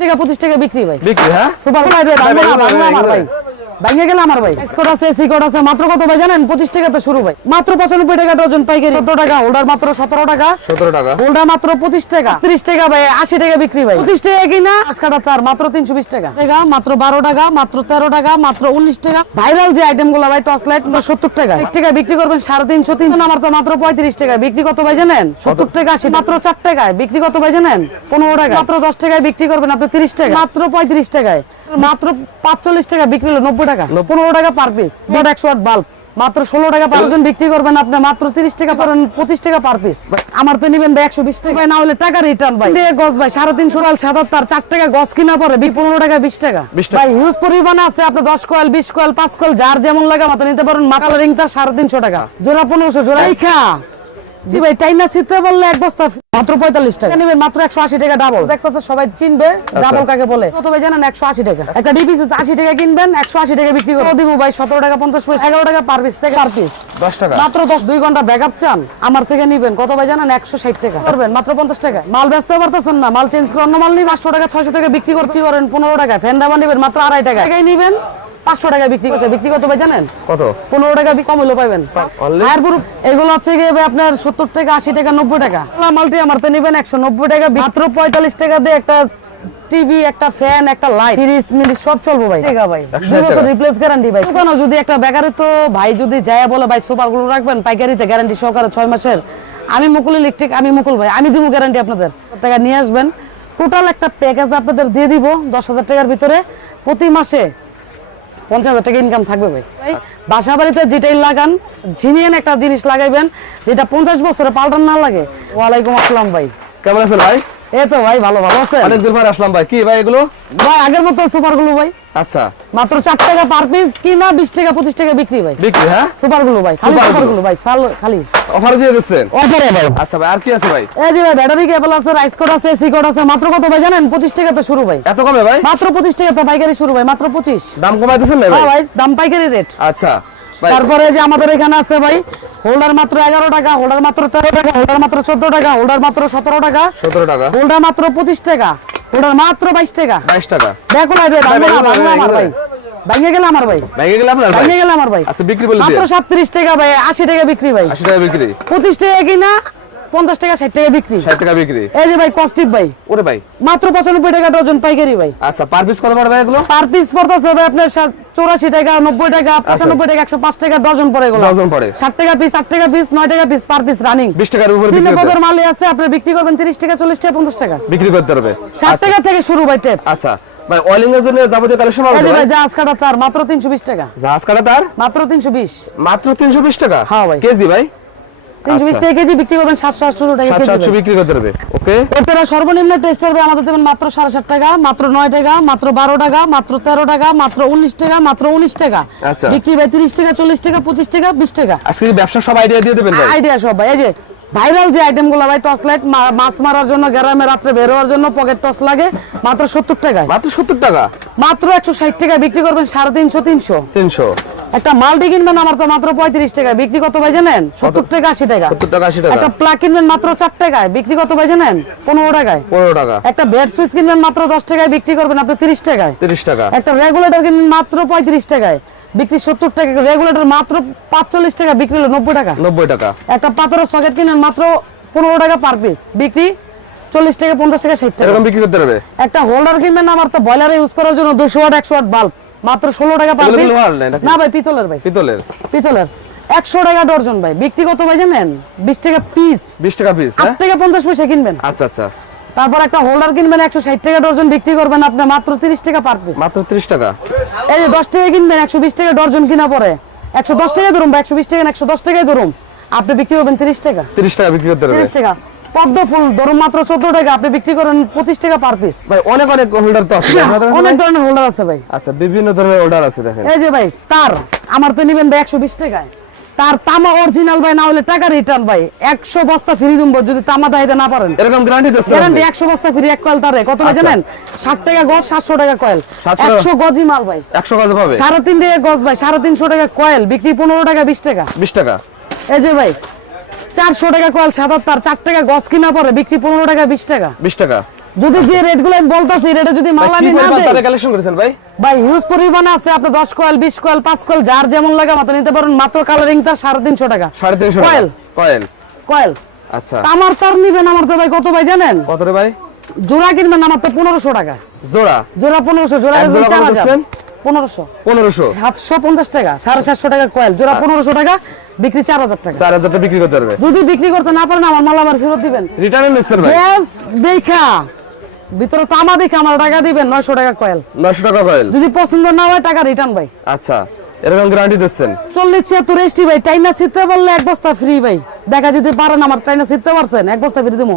টাকা 25 টাকা বিক্রি ভাই। বিক্রি হ্যাঁ সুপার ভাই ভাই ভাঙে গেল আমার ভাই। স্কোর আছে সিকোড আছে মাত্র কত ভাই জানেন? 25 টাকাতে শুরু ভাই। মাত্র 95 টাকা ডজন পাইকারি। 14 টাকা হোল্ডার মাত্র 17 টাকা। 17 টাকা হোল্ডার মাত্র 25 টাকা। 30 টাকা ভাই 80 টাকা বিক্রি ভাই। 25 টাকা কিনা আজকাটা তার মাত্র 320 টাকা। মাত্র 12 টাকা মাত্র 13 টাকা মাত্র 19 টাকা। ভাইরাল যে আইটেমগুলো ভাই টর্চ লাইট 70 টাকা। 1 টাকা বিক্রি করবেন 350 3 আমার তো মাত্র 35 টাকা। বিক্রি কত ভাই জানেন? 70 টাকা 80 মাত্র 4 টাকায়। বিক্রি কত ভাই জানেন? 15 টাকা। মাত্র 10 টাকায় বিক্রি করবেন আপনি 30 টাকা। মাত্র 35 টাকায়। মাত্র 45 টাকা বিক্রি হলো 90 টাকা। 15 টাকা পার পিস। 100 ওয়াট বাল্ব মাত্র 16 টাকা পার জন বিক্রি করবেন আপনি মাত্র 30 টাকা পারেন 25 টাকা পার পিস। আমার তো নিবেন ভাই 120 টাকা না হলে টাকা রিটার্ন ভাই। গজ ভাই 350 টাকা 77 4 টাকা গজ কিনা পরে 15 টাকা 20 টাকা ভাই। হিউজ পরিমাণ আছে আপনি 10 কয়েল 20 কয়েল 5 কয়েল যার যেমন লাগে মাত্র নিতে পারেন। কালারিংটা 350 টাকা জোড়া 1500 জোড়া খা জি ভাই। টাইনা সিতে বললে এক বস্তা মাত্র 45 টাকা নেবেন মাত্র 180 টাকা ডাবল। দেখতেছে সবাই চিনবে ডাবল কাকে বলে। কত ভাই জানেন? 180 টাকা। একটা ডিপিস 80 টাকা কিনবেন 180 টাকা বিক্রি করে দিব ভাই। 17 টাকা 50 পয়সা 11 টাকা পার পিস থেকে পার পিস 10 টাকা মাত্র 2 ঘন্টা ব্যাকআপ চান আমার থেকে নিবেন কত ভাই জানেন? 160 টাকা করবেন মাত্র 50 টাকা। মাল বেচতে পারতেছেন না মাল চেঞ্জ করে অন্য মাল নিবেন 500 টাকা 600 টাকা বিক্রি করতে করেন 15 টাকা। ফ্যান দাবা নিবেন মাত্র 2.5 টাকা। টাকায় নিবেন 500 টাকা বিক্রি করছে। বিক্রি কত ভাই জানেন? কত? 15 টাকা কম হলো পাবেন। আর গ্রুপ এগুলো হচ্ছে গিয়ে আপনার 70 টাকা 80 টাকা 90 টাকা। মালটি আমার তো নেবেন 190 টাকা। মাত্র 45 টাকা দিয়ে একটা টিভি একটা ফ্যান একটা লাইট 30 মিনিট সব চলবে ভাই। টাকা ভাই 2 বছর রিপ্লেস গ্যারান্টি ভাই। দোকানে যদি একটা বেকারে তো ভাই যদি যায় বলে ভাই সুপার গুলো রাখবেন পাইকারিতে গ্যারান্টি সহকারে 6 মাসের। আমি মুকুল ইলেকট্রিক আমি মুকুল ভাই আমি দিব গ্যারান্টি আপনাদের। টাকা নিয়ে আসবেন টোটাল একটা প্যাকেজ আপনাদের দিয়ে দিব 10,000 টাকার ভিতরে। প্রতি মাসে 50,000 টাকা ইনকাম থাকবে ভাই। বাসা বাড়িতে যেটাই লাগান জিনিয়ান একটা জিনিস লাগাইবেন যেটা 50 বছরে পাল্টান না লাগে। ওয়ালাইকুম আসসালাম ভাই। কেমন আছেন ভাই? এই তো ভাই ভালো আছেন? অনেক দূর পর আসলাম ভাই। কি ভাই এগুলো? ভাই আগের মতো সুপার গুলো ভাই। আচ্ছা মাত্র 4 টাকা পার পিস কিনা 20 টাকা 25 টাকা বিক্রি ভাই। বিক্রি হ্যাঁ সুপার গুলো ভাই সুপার গুলো ভাই খালি অফার দিয়ে দিচ্ছেন? অফারে ভাই। আচ্ছা ভাই আর কি আছে ভাই? এই যে ভাই ব্যাটারি কেবল আছে রাইস কোড আছে এসি কোড আছে। মাত্র কত ভাই জানেন? 25 টাকাতে শুরু ভাই। এত কমে ভাই? মাত্র 25 টাকাতে পাইকারি শুরু ভাই মাত্র 25। দাম কমাই দিয়েছেন না ভাই? হ্যাঁ ভাই দাম পাইকারি রেট। আচ্ছা ভাই তারপরে যে আমাদের এখানে আছে ভাই হোল্ডার মাত্র 11 টাকা হোল্ডার মাত্র 13 টাকা হোল্ডার মাত্র 14 টাকা হোল্ডার মাত্র 17 টাকা 17 টাকা হোল্ডার মাত্র 25 টাকা হোল্ডার মাত্র 22 টাকা 22 টাকা। দেখো না ভাই ভাঙা আমার ভাই ভাঙে গেল আমার ভাই ভেঙে গেল আপনার ভাই? ভাঙে গেল আমার ভাই। আচ্ছা বিক্রি বলে মাত্র দিন। 37 টাকা ভাই 80 টাকা বিক্রি ভাই। 80 টাকা বিক্রি 25 টাকা কিনা 50 টাকা 60 টাকা বিক্রি 60 টাকা বিক্রি। এই যে ভাই কস্টিপ ভাই ওরে ভাই মাত্র 95 টাকা ডজন পাইকারি ভাই। আচ্ছা পার পিস কত পড়বে এগুলো? পার পিস পড়তেছে ভাই আপনার 84 টাকা 90 টাকা 95 টাকা 105 টাকা ডজন পড়ে এগুলো। ডজন পড়ে 60 টাকা পিস 8 টাকা পিস 9 টাকা পিস পার পিস রানিং 20 টাকার উপরে বিক্রি তিন করতে পদের মালই আছে আপনি বিক্রি করবেন 30 টাকা 40 টাকা 50 টাকা বিক্রি করতে হবে। 60 টাকা থেকে শুরু ভাই টেপ। আচ্ছা ভাই অয়েলিং এর জন্য যাবতীয় কালেকশন এই পাবেন যে ভাই? ভাই জাহাজ কাটা তার মাত্র 320 টাকা। জাহাজ কাটা তার মাত্র 320 মাত্র 320 টাকা? হ্যাঁ ভাই। কেজি ভাই? 320 টাকা কেজি বিক্রি করবেন 700 টাকা কেজি 700 বিক্রি করতে হবে। ওকে এরপরে সর্বনিম্ন টেস্টার ভাই আমাদের দেবেন মাত্র 7.5 টাকা মাত্র 9 টাকা মাত্র 12 টাকা মাত্র 13 টাকা মাত্র 19 টাকা মাত্র 19 টাকা আচ্ছা বিক্রি ভাই 30 টাকা 40 টাকা 25 টাকা 20 টাকা। আজকে কি ব্যবসা সব আইডিয়া দিয়ে দেবেন ভাই? আইডিয়া সব ভাই। এই যে ভাইরাল যে আইটেমগুলো ভাই টর্চ লাইট মাছ মারার জন্য গ্রামে রাত্রে বের হওয়ার জন্য পকেট টর্চ লাগে মাত্র 70 টাকায়। মাত্র 70 টাকা? মাত্র 160 টাকা বিক্রি করবেন 350 300 একটা মাল্টি কিনবেন আমার তো মাত্র 35 টাকা বিক্রি কত ভাই জানেন? 70 টাকা 80 টাকা 70 টাকা 80 টাকা। একটা প্লাগ কিনবেন মাত্র 4 টাকায় বিক্রি কত ভাই জানেন? 15 টাকায় 15 টাকা। একটা বেড সুইচ কিনবেন মাত্র 10 টাকায় বিক্রি করবেন আপনি 30 টাকায় 30 টাকা। একটা রেগুলেটর কিনবেন মাত্র 35 টাকায় বিক্রি 70 টাকা রেগুলেটর মাত্র 45 টাকা বিক্রি হলো 90 টাকা 90 টাকা। একটা পাথরের সকেট কিনেন মাত্র 15 টাকা পার পিস বিক্রি 40 টাকা 50 টাকা 60 টাকা এরকম বিক্রি করতে হবে। একটা হোল্ডার কিনবেন আমার তো বয়লারে ইউজ করার জন্য 200 ওয়াট 100 ওয়াট বাল্ব মাত্র 16 টাকা পার পিস। না ভাই পিতলের ভাই পিতলের 100 টাকা ডজন ভাই বিক্রি কত ভাই জানেন? 20 টাকা পিস 20 টাকা পিস 8 টাকা 50 পয়সা কিনবেন। আচ্ছা আচ্ছা তারপর একটা হোল্ডার কিনবেন 160 টাকা ডজন বিক্রি করবেন আপনি মাত্র 30 টাকা পার পিস। মাত্র 30 টাকা। এই যে 10 টাকা কিনবেন 120 টাকা ডজন কিনা পরে 110 টাকা ধরুন বা 120 টাকা 110 টাকায় ধরুন আপনি বিক্রি করবেন 30 টাকা 30 টাকা বিক্রি করতে হবে। 30 টাকা পদ্ম ফুল ধরুন মাত্র 14 টাকা আপনি বিক্রি করেন 25 টাকা পার পিস। ভাই অনেক হোল্ডার তো আছে অনেক ধরনের হোল্ডার আছে ভাই। আচ্ছা বিভিন্ন ধরনের হোল্ডার আছে দেখেন। এই যে ভাই তার আমার তো নেবেন ভাই 120 টাকায় তার তামা অরিজিনাল ভাই না হলে টাকা রিটার্ন ভাই 100 বস্তা ফ্রি দিব যদি তামা দাইতে না পারেন। এরকম গ্যারান্টি দিচ্ছেন? গ্যারান্টি 100 বস্তা ফ্রি এক কয়েল তারে কত ভাই জানেন? 60 টাকা গজ 700 টাকা কয়েল 100 গজি মাল ভাই 100 গজ পাবে 3.5 টাকা গজ ভাই 350 টাকা কয়েল বিক্রি 15 টাকা 20 টাকা 20 টাকা। এই যে ভাই 400 টাকা কয়েল 77 4 টাকা গজ কিনা পরে বিক্রি 15 টাকা 20 টাকা 20 টাকা যদি যে রেট গুলো আমি বলতাছি রেটে যদি মাল আমি না দেই তাহলে কালেকশন করেছেন ভাই? ভাই হিউজ পরিমাণ আছে, আপনি 10 কয়েল 20 কয়েল 5 কয়েল যার যেমন লাগে মাত্র নিতে পারেন। মাত্র কালারিংটা 350 টাকা। 350 কয়েল কয়েল কয়েল আচ্ছা আমার তার নিবেন আমার তো ভাই কত ভাই জানেন? কত রে ভাই? জোড়া কিনবেন আমার তো 1500 টাকা। জোড়া জোড়া 1500, জোড়া এক জোড়া কত দিচ্ছেন? 1500 1500 750 টাকা, 750 টাকা কয়েল জোড়া 1500 টাকা, বিক্রি 4000 টাকা। 4000 টাকা বিক্রি করতে পারবে। যদি বিক্রি করতে না পারেন আমার মাল আমার ফেরত দিবেন। রিটার্ন নিচ্ছেন ভাই? গ্যাস দেখা ভিতরে তামা দেখে আমার টাকা দিবেন 900 টাকা কয়েল। 900 টাকা কয়েল। যদি পছন্দ না হয় টাকা রিটার্ন ভাই। আচ্ছা এরকম গ্যারান্টি দিচ্ছেন? 40 76 এসটি ভাই, টাইনা সিটতে বললে এক বস্তা ফ্রি ভাই। দেখা যদি পারেন আমার টাইনা সিটতে পারছেন এক বস্তা ফ্রি দিমু।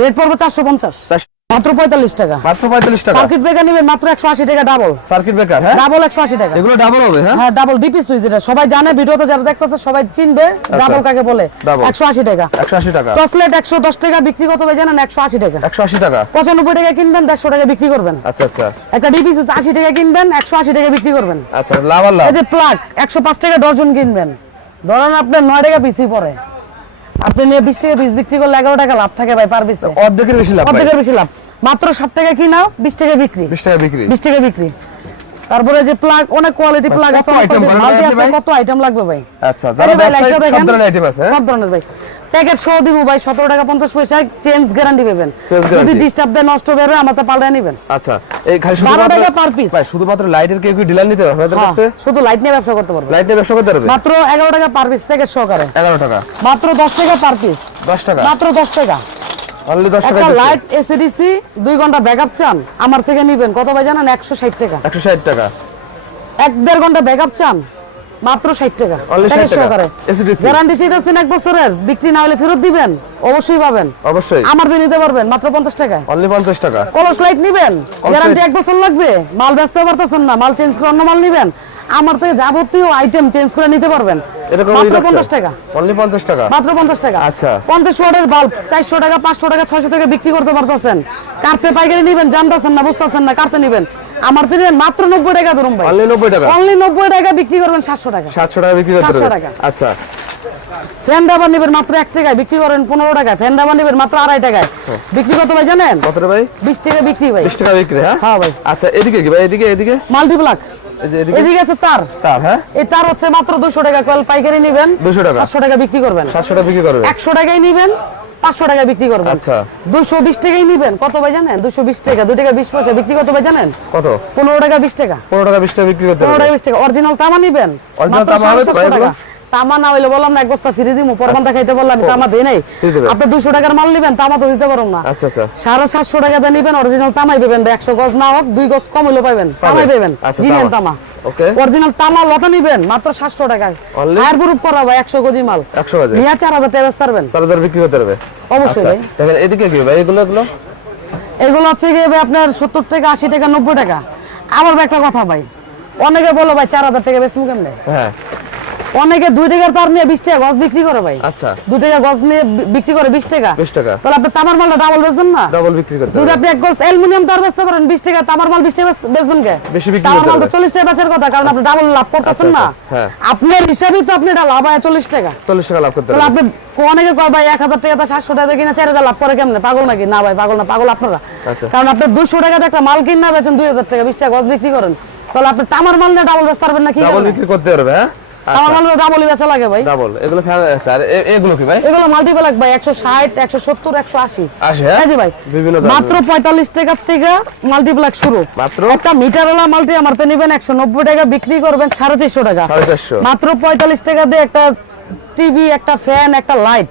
রেট পড়বে 450 মাত্র 45 টাকা। মাত্র 45 টাকা। সার্কিট ব্রেকার নেবেন মাত্র 180 টাকা ডাবল। সার্কিট ব্রেকার হ্যাঁ? ডাবল 180 টাকা। এগুলো ডাবল হবে হ্যাঁ? হ্যাঁ ডাবল ডিপি সুইচ, এটা সবাই জানে, ভিডিওতে যারা দেখতেছে সবাই চিনবে ডাবল কাকে বলে। ডাবল 180 টাকা। 180 টাকা। টসলেট 110 টাকা বিক্রি কত ভাই জানেন? 180 টাকা। 180 টাকা। 95 টাকা কিনবেন 150 টাকা বিক্রি করবেন। আচ্ছা আচ্ছা একটা ডিপি সুইচ 80 টাকা কিনবেন 180 টাকা বিক্রি করবেন। আচ্ছা লাভ আর লাভ। এই যে প্লাগ 105 টাকা ডজন কিনবেন, ধরেন আপনার 9 টাকা পিসি পড়ে, আপনি নিয়ে 20 টাকা পিস বিক্রি করলে 11 টাকা লাভ থাকে ভাই পার পিসে। অর্ধেকের বেশি লাভ ভাই। অর্ধেকের বেশি লাভ। মাত্র 7 টাকা কিনা 20 টাকা বিক্রি। 20 টাকা বিক্রি। 20 টাকা বিক্রি। তারপরে যে প্লাগ অনেক কোয়ালিটি প্লাগ আছে, কত আইটেম বানানো মাল্টি আছে আছে, ভাই? কত আইটেম লাগবে ভাই? আচ্ছা যারা ব্যবসায়ী সব ধরনের আইটেম আছে হ্যাঁ? সব ধরনের ভাই। প্যাকেট সহ দিব ভাই 17 টাকা 50 পয়সা, চেঞ্জ গ্যারান্টি পাবেন। Change যদি guarantee। ডিস্টার্ব দেয় নষ্ট হবে আমার তো পাল্টে নেবেন। আচ্ছা এই খালি 12 শুধুমাত্র টাকা পার পিস। ভাই শুধুমাত্র লাইটের কেউ কি ডিলার নিতে হবে আপনাদের কাছে? শুধু লাইট নিয়ে ব্যবসা করতে পারবেন। লাইট নিয়ে ব্যবসা করতে পারবে? মাত্র 11 টাকা পার পিস প্যাকেট সহকারে। 11 টাকা। মাত্র 10 টাকা পার পিস। 10 টাকা। মাত্র 10 টাকা। অনলি 10 টাকা। একটা লাইট এসিডিসি 2 ঘন্টা ব্যাকআপ চান আমার থেকে নেবেন কত ভাই জানেন? 160 টাকা। 160 টাকা। 1.5 ঘন্টা ব্যাকআপ চান মাত্র 60 টাকা। অনলি 60 টাকা। সহকারে এসিডিসি গ্যারান্টি চাইতেছেন 1 বছরের, বিক্রি না হলে ফেরত দিবেন, অবশ্যই পাবেন। অবশ্যই আমার দিয়ে নিতে পারবেন মাত্র 50 টাকায়। অনলি 50 টাকা। কলস লাইট নিবেন, গ্যারান্টি 1 বছর লাগবে, মাল বেচতে পারতেছেন না, মাল চেঞ্জ করে অন্য মাল নিবেন, আমার থেকে যাবতীয় আইটেম চেঞ্জ করে নিতে পারবেন এরকম মাত্র 50 টাকা। অনলি 50 টাকা। মাত্র 50 টাকা। আচ্ছা 50 ওয়াটের বাল্ব 400 টাকা 500 টাকা 600 টাকা বিক্রি করতে পারতেছেন। কাটতে পাইকারি নিবেন, জানতেছেন না বুঝতেছেন না, কাটতে নিবেন আমার থেকে নেবেন মাত্র 90 টাকা ধরুন ভাই। অনলি 90 টাকা। অনলি 90 টাকা বিক্রি করবেন 700 টাকা। 700 টাকা বিক্রি করতে 700 পারবে। টাকা। আচ্ছা ফ্যান রাবার নিবেন মাত্র 1 টাকায়, বিক্রি করেন 15 টাকায়। ফ্যান রাবার নিবেন মাত্র 2.5 টাকায়, বিক্রি কত ভাই জানেন? কত রে ভাই? 20 টাকা বিক্রি ভাই। 20 টাকা বিক্রি হ্যাঁ? হ্যাঁ ভাই। আচ্ছা এদিকে কি ভাই? এদিকে এদিকে মাল্টিপ্লাক এই যে এদিকে এদিকে আছে তার। তার হ্যাঁ? এই তার হচ্ছে মাত্র 200 টাকা কয়েল পাইকারি নিবেন 200 টাকা। 700 টাকা বিক্রি করবেন। 700 টাকা বিক্রি করবে। 100 টাকায় নিবেন 500 টাকা বিক্রি করবেন। আচ্ছা 220 টাকায় নিবেন কত ভাই জানেন? 220 টাকা 2 টাকা 20 পয়সা বিক্রি কত ভাই জানেন? কত? 15 টাকা 20 টাকা। 15 টাকা 20 টাকা বিক্রি করতে 15 পারবে। টাকা 20 টাকা। অরিজিনাল তামা নিবেন Original মাত্র তামা হবে তো 750 এগুলো? টাকা। তামা না হইলে বললাম না 1 বস্তা ফ্রি দিমু, পরবান দেখাইতে বললাম আমি তামা দেই নাই। ফ্রি দিবেন। আপনি 200 টাকার মাল নিবেন তামা তো দিতে পারুম না। আচ্ছা আচ্ছা 750 টাকা দিয়ে নিবেন, অরিজিনাল তামাই পাবেন ভাই, 100 গজ না হোক 2 গজ কম হইলে পাবেন, তামাই পাবেন। আচ্ছা, জিনিয়ান তামা। তামা ওকে অরিজিনাল তামা লতা নিবেন মাত্র 700 টাকা। Only? ফায়ার প্রুফ করা ভাই 100 কেজি মাল 100 বাজে নিয়া 4000 টাকা বেচতে পারবেন 4000 বিক্রি করতে পারবে। অবশ্যই আচ্ছা ভাই। দেখেন এদিকে কি ভাই? এগুলো এগুলো এগুলো হচ্ছে গিয়ে ভাই আপনার 70 টাকা 80 টাকা 90 টাকা। আমার ভাই একটা কথা ভাই, অনেকে বলো ভাই 4000 টাকা বেচমু কেমনে? হ্যাঁ অনেকে 2 টাকার তার নিয়ে 20 টাকা গজ বিক্রি করে ভাই। আচ্ছা 2 টাকা গজ নিয়ে বিক্রি করে 20 টাকা। 20 টাকা তাহলে আপনি তামার মালটা ডাবল বেচবেন না? ডাবল বিক্রি করতে যদি পারবে। আপনি এক গজ অ্যালুমিনিয়াম তার বেচতে পারেন 20 টাকা, তামার মাল 20 টাকা বেচবেন কে? বেশি বিক্রি তামার করতে মাল তো পারবে। 40 টাকা বেচার কথা, কারণ আপনি ডাবল লাভ করতেছেন আচ্ছা, না। আচ্ছা, হ্যাঁ। আপনার হিসাবেই তো আপনি এটা লাভ হয় 40 টাকা। 40 টাকা লাভ করতে তাহলে পারবে। আপনি অনেকে কয় ভাই 1000 টাকা 700 টাকা কিনা 4000 লাভ করে কেমনে? পাগল নাকি? না ভাই পাগল না, পাগল আপনারা। আচ্ছা। কারণ আপনি 200 টাকাতে একটা মাল কিনা বেচেন 2000 টাকা, 20 টাকা গজ বিক্রি করেন, তাহলে আপনি তামার মাল নিয়ে ডাবল বেচতে পারবেন না কি? ডাবল বিক্রি করতে পারবে হ্যাঁ? তামার মাল ডাবলই বেচা লাগে ভাই। ডাবল এগুলো ফ্যান আছে। আর এগুলো কি ভাই? এগুলো মাল্টিপ্লাক ভাই 160 170 180 আসে হ্যাঁ? হ্যাঁ জি ভাই। বিভিন্ন দাম। মাত্র 45 টাকা থেকে মাল্টিপ্লাক শুরু। মাত্র একটা মিটারওয়ালা মাল্টি আমার তো নেবেন 190 টাকা, বিক্রি করবেন 450 টাকা। 450 মাত্র 45 টাকা দিয়ে একটা টিভি, একটা ফ্যান, একটা লাইট,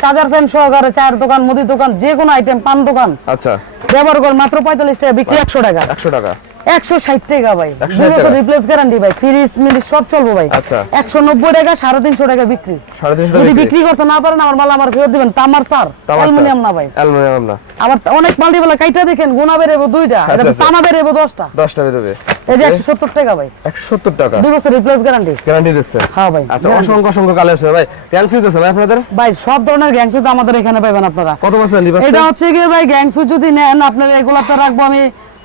চার্জার ফ্যান সহকারে চায়ের দোকান, মুদি দোকান, যে কোনো আইটেম, পান দোকান আচ্ছা ব্যবহার করেন মাত্র 45 টাকা, বিক্রি 100 টাকা। 100 টাকা 160 টাকা ভাই, 160 2 বছর টাকা। রিপ্লেস গ্যারান্টি ভাই, ফ্রিজ মিলি সব চলবে ভাই। আচ্ছা 190 টাকা 350 টাকা বিক্রি। 350 যদি টাকা বিক্রি করতে না পারেন আমার মাল আমার ফেরত দিবেন। তামার তার, অ্যালুমিনিয়াম না ভাই। অ্যালুমিনিয়াম না। আবার অনেক মাল্টিপ্লাক কাইটা দেখেন গুণা বেরেবো 2টা, এটা আচ্ছা, আচ্ছা। তামা বেরেবো 10টা। 10 টাকা বেরোবে। এই যে 170 টাকা ভাই, 170 টাকা 2 বছর রিপ্লেস গ্যারান্টি। গ্যারান্টি দিচ্ছে। হ্যাঁ ভাই। আচ্ছা অসংখ্য অসংখ্য কালার আছে ভাই। গ্যারান্টি দিচ্ছে ভাই আপনাদের? ভাই সব ধরনের গ্যাং সুইচ আমাদের এখানে পাবেন আপনারা। কত বছর লিভার? এটা হচ্ছে গিয়ে ভাই গ্যাং সুইচ যদি নেন আপনার এগুলাতে রাখবো আমি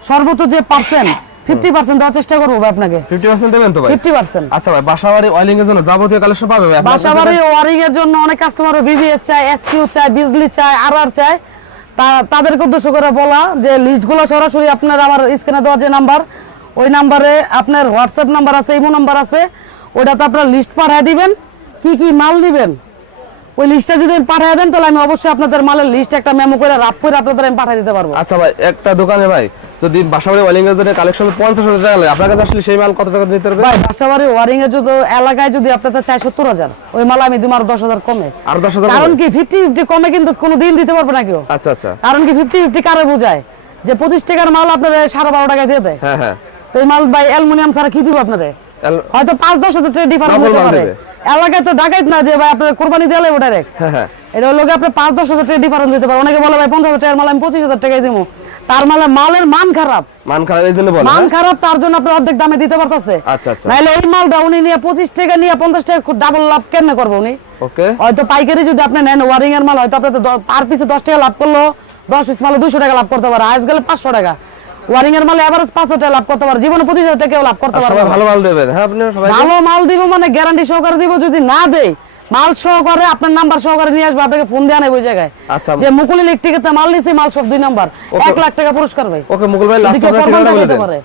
সর্বোচ্চ যে পার্সেন্ট 50% দেওয়ার চেষ্টা করবো ভাই আপনাকে। 50% দেবেন তো ভাই? 50%। আচ্ছা ভাই বাসাবাড়ি ওয়্যারিং এর জন্য যাবতীয় কালেকশন পাবে ভাই আপনার কাছে? বাসাবাড়ি ওয়ারিং এর জন্য অনেক কাস্টমার বিবিএস চায়, এসকিউ চায়, বিজলি চায়, আরআর চায়, তাদেরকে উদ্দেশ্য করে বলা যে লিস্টগুলো সরাসরি আপনার আমার স্ক্রিনে দেওয়া যে নাম্বার, ওই নাম্বারে আপনার হোয়াটসঅ্যাপ নাম্বার আছে, ইমো নাম্বার আছে, ওইটাতে আপনার লিস্ট পাঠিয়ে দিবেন, কি কি মাল দিবেন ওই লিস্টটা যদি পাঠিয়ে দেন তাহলে আমি অবশ্যই আপনাদের মালের লিস্ট একটা মেমো করে রাপ করে আপনাদের আমি পাঠিয়ে দিতে পারবো। আচ্ছা ভাই, একটা দোকানে ভাই যদি বাসাবাড়ি ওয়ারিং এর কালেকশন 50,000 টাকা লাগে, আপনার কাছে আসলে সেই মাল কত টাকা দিতে পারবে? ভাই বাসাবাড়ি ওয়ারিং এর যদি এলাকায় যদি আপনাদের চাই 70,000, ওই মাল আমি দিব আর 10,000 কমে। আর 10,000? কারণ কি 50-50 কমে কিন্তু কোনো দিন দিতে পারবে না কেউ। আচ্ছা আচ্ছা। কারণ কি 50-50 কারে বোঝায় যে 25 টাকার মাল আপনাদের 12.5 টাকা দিয়ে দেয়। হ্যাঁ হ্যাঁ। তো এই মাল ভাই অ্যালুমিনিয়াম ছাড়া কি দিব আপনাদের? হয়তো 5-10 হাজার টাকা ডিফারেন্স Double হতে মাল পারে। দেবে। এলাকায় তো ডাকাইত না যে ভাই আপনার কোরবানি দিয়ে লাগবে ডাইরেক্ট। হ্যাঁ হ্যাঁ। এটা হলো আপনার 5-10 হাজার টাকা ডিফারেন্স দিতে পারে। অনেকে বলে ভাই 50,000 টাকার মাল আমি 25,000 টাকায় দিব, তার মানে মালের মান খারাপ। মান খারাপ এই জন্য বলে? মান খারাপ, তার জন্য আপনি অর্ধেক দামে দিতে পারতেছে। আচ্ছা আচ্ছা। নাইলে এই মালটা উনি নিয়ে 25 টাকা নিয়ে 50 টাকা ডাবল লাভ কেমনে করবে উনি? ওকে। হয়তো পাইকারি যদি আপনি নেন ওয়ারিং এর মাল, হয়তো আপনাদের পার পিসে 10 টাকা লাভ করলো, 10 পিস মালে 200 টাকা লাভ করতে পারে, আজ গেলে 500 টাকা। ওয়ারিং এর মালে এভারেজ 500 টাকা লাভ করতে পারে, জীবনে 25,000 টাকা লাভ করতে পারবে। সবাই ভালো মাল দেবেন। হ্যাঁ আপনি সবাই ভালো মাল দিব মানে গ্যারান্টি সহকারে দিব। যদি না দেই মাল সহকারে আপনার নাম্বার সহকারে নিয়ে আসবে, আপনাকে ফোন দেওয়া নেই ওই জায়গায় আচ্ছা। যে মুকুল ইলেকট্রিকে মাল নিছি, মাল সব 2 নাম্বার, 1 লাখ টাকা পুরস্কার ভাই। ওকে মুকুল ভাই, লাস্ট এদিকে আপনার প্রমাণ ঠিকানাটা বলে দেখাতে দেন। পারে।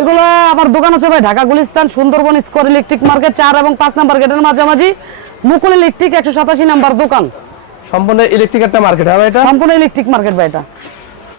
এগুলো আমার দোকান হচ্ছে ভাই Dhaka Gulistan Sundarban square electric market 4 এবং 5 নাম্বার গেটের মাঝামাঝি, মুকুল ইলেকট্রিক 187 নাম্বার দোকান। সম্পূর্ণ ইলেকট্রিক একটা মার্কেট। হ্যাঁ ভাই, এটা সম্পূর্ণ ইলেকট্রিক মার্কেট ভাই এটা।